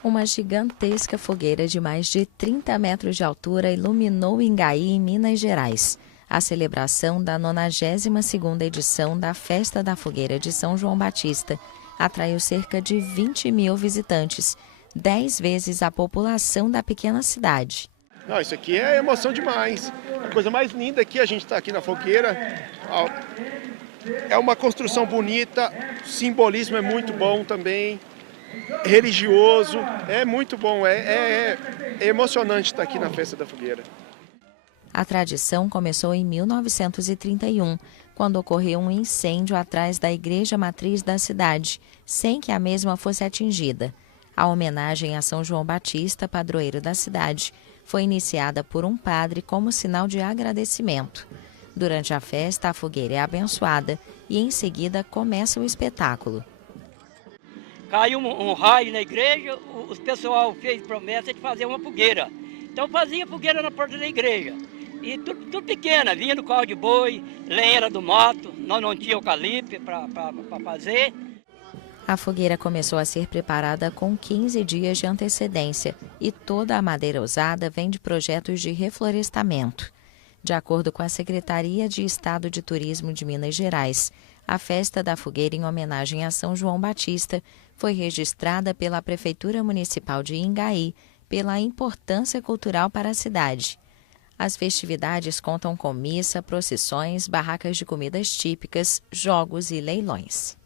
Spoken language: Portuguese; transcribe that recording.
Uma gigantesca fogueira de mais de 30 metros de altura iluminou Ingaí, em Minas Gerais. A celebração da 92ª edição da Festa da Fogueira de São João Batista atraiu cerca de 20 mil visitantes, 10 vezes a população da pequena cidade. Não, isso aqui é emoção demais. A coisa mais linda aqui, a gente está aqui na fogueira. É uma construção bonita, o simbolismo é muito bom também, religioso, é muito bom, é emocionante estar aqui na Festa da Fogueira. A tradição começou em 1931, quando ocorreu um incêndio atrás da igreja matriz da cidade, sem que a mesma fosse atingida. A homenagem a São João Batista, padroeiro da cidade, foi iniciada por um padre como sinal de agradecimento. Durante a festa, a fogueira é abençoada e, em seguida, começa o espetáculo. Caiu um raio na igreja, o pessoal fez promessa de fazer uma fogueira. Então fazia fogueira na porta da igreja. E tudo pequena, vinha no carro de boi, lenha era do mato, nós não tinha eucalipto para fazer. A fogueira começou a ser preparada com 15 dias de antecedência e toda a madeira usada vem de projetos de reflorestamento. De acordo com a Secretaria de Estado de Turismo de Minas Gerais, a Festa da Fogueira em homenagem a São João Batista foi registrada pela Prefeitura Municipal de Ingaí pela importância cultural para a cidade. As festividades contam com missa, procissões, barracas de comidas típicas, jogos e leilões.